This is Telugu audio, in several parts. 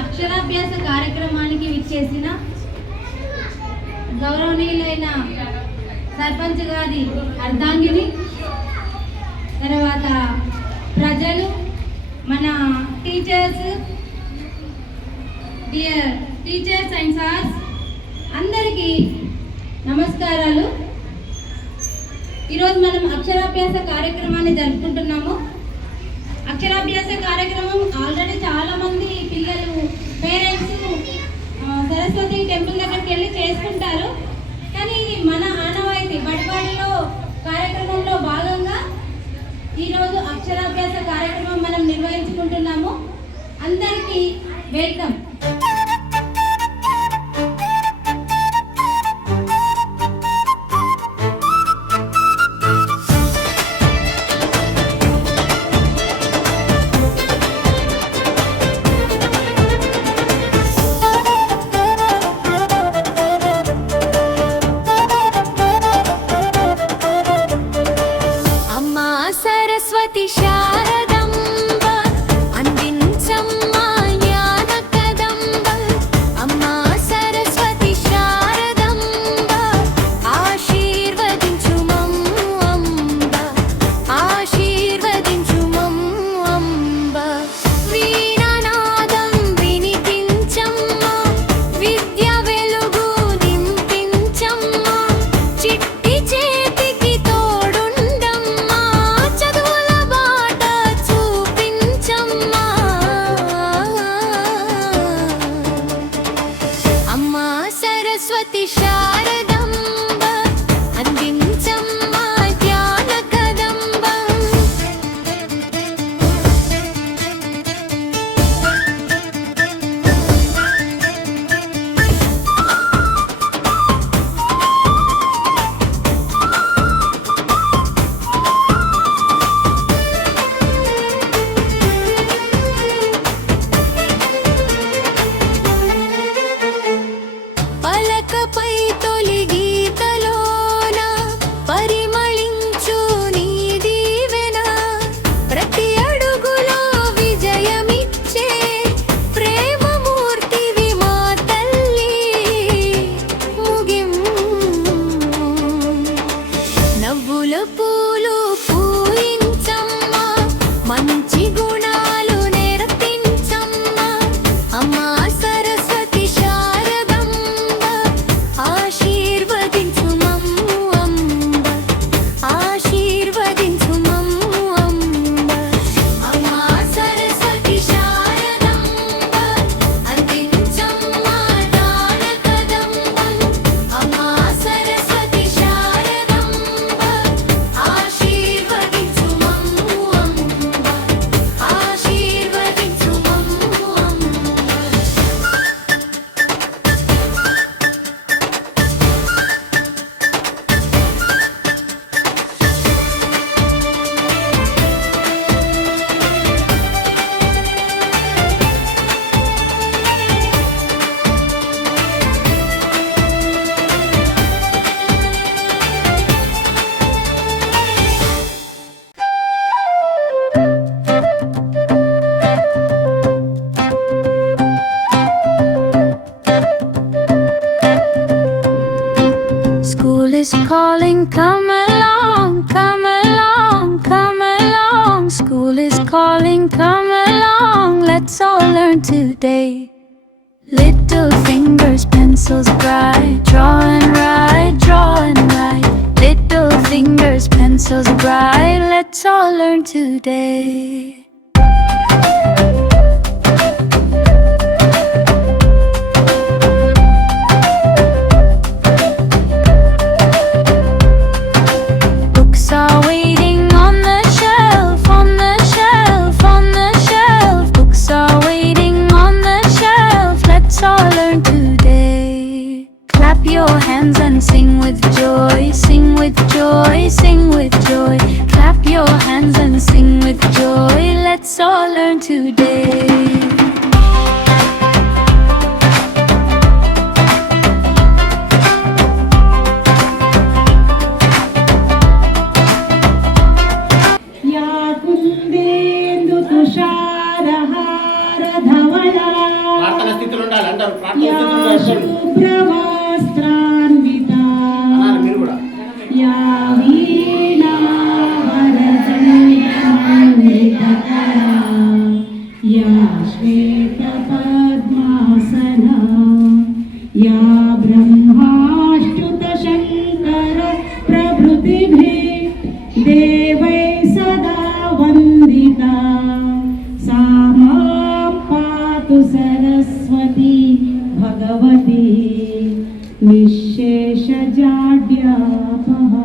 అక్షరాభ్యాస కార్యక్రమానికి విచ్చేసిన గౌరవనీయులైన సర్పంచ్ గారి అర్ధాంగిని, తర్వాత ప్రజలు, మన teachers, dear teachers and sirs అందరికీ నమస్కారాలు. ఈరోజు మనం అక్షరాభ్యాస కార్యక్రమాన్ని జరుపుకుంటున్నాము. అక్షరాభ్యాస కార్యక్రమం ఆల్రెడీ చాలామంది పిల్లలు, పేరెంట్స్ సరస్వతి టెంపుల్ దగ్గరికి వెళ్ళి చేసుకుంటారు. కానీ ఇది మన ఆనవాయితీ బడిలో కార్యక్రమంలో భాగంగా ఈరోజు అక్షరాభ్యాస కార్యక్రమం మనం నిర్వహించుకుంటున్నాము. అందరికీ welcome. Calling, come along, come along, come along. School is calling, come along. Let's all learn today. Little fingers, pencils bright, draw and write, draw and write. Little fingers, pencils bright. Let's all learn today. Sing with joy, clap your hands and sing with joy. Let's all learn today. या कुन्देन्दु तुषारहार धवला స్థితిలో ఉండాలి అంటారు. ప్రార్థన యా స్థితిలో చెప్పండి. శుభ్రవస్త్రాన్వితా అన్నారు మీరు కూడా. యా వీణావరధన్యమండితకరా యా శ్వేతపద్మాసనా యా బ్రహ్మాచ్యుతశంకర ప్రభృతిభిः దేవై సదా వందితా सा मां पातु सरस्वती भगवती निःशेषजाड्यापहा।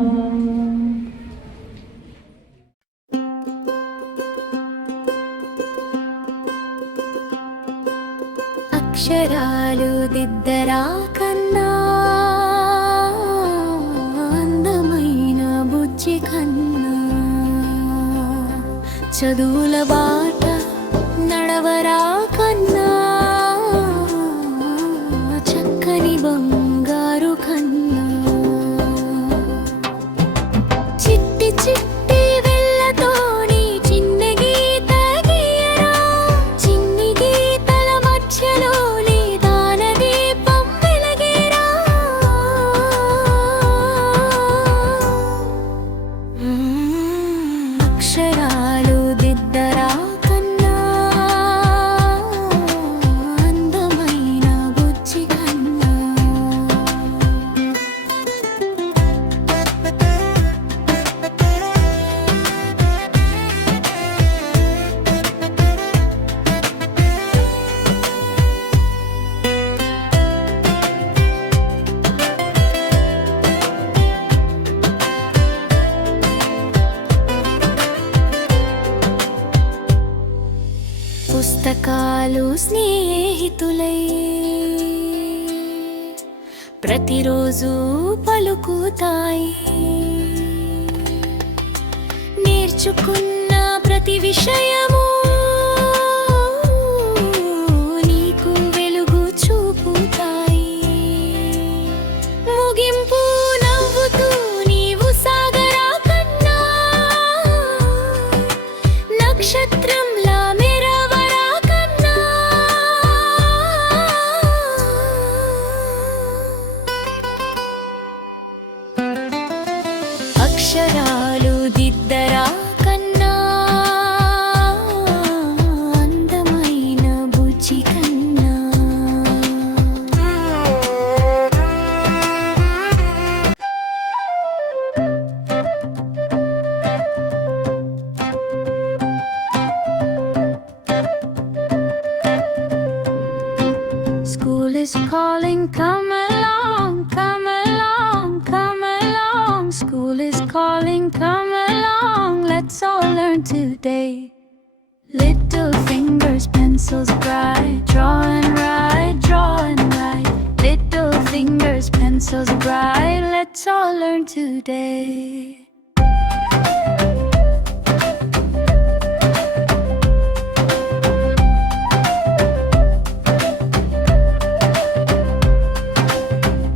అక్షరాలు దిద్దరా కన్నా అందమైన బుజ్జి కన్నా చదువుల బాట నడవరా కన్నా చక్కని బంగారు కన్నా చిట్టి చిట్టి వెళ్ళతోని చిన్న గీత గీయరా చిన్ని గీతల మధ్యలోని దాన దీపం వెలగేరా అక్షరాలు దిద్దరా కన్నా అందమైన బుజ్జి కన్నా పుస్తకాలు స్నేహితులై ప్రతిరోజు పలుకుతాయి నేర్చుకున్న ప్రతి విషయము నీకు వెలుగు చూపుతాయి ముగింపు నవ్వుతూ నీవు సాగరా కన్నా నక్షత్రంలా మెరవరా కన్నా అక్షరాలు దిద్దరా కన్నా అందమైన బుజ్జి కన్నా School is calling, come along, come along, come along. School is calling, come along, let's all learn today. Little fingers, pencils bright, draw and write, draw and write. Little fingers, pencils bright, let's all learn today.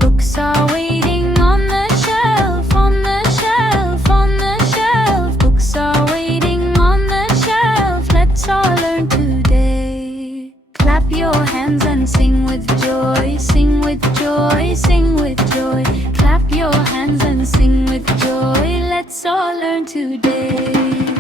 Books are waiting on the shelf, on the shelf, on the shelf. Books are waiting on the shelf, let's all learn today. Clap your hands and sing with joy, sing with joy, sing with joy. Clap your hands and sing with joy, let's all learn today.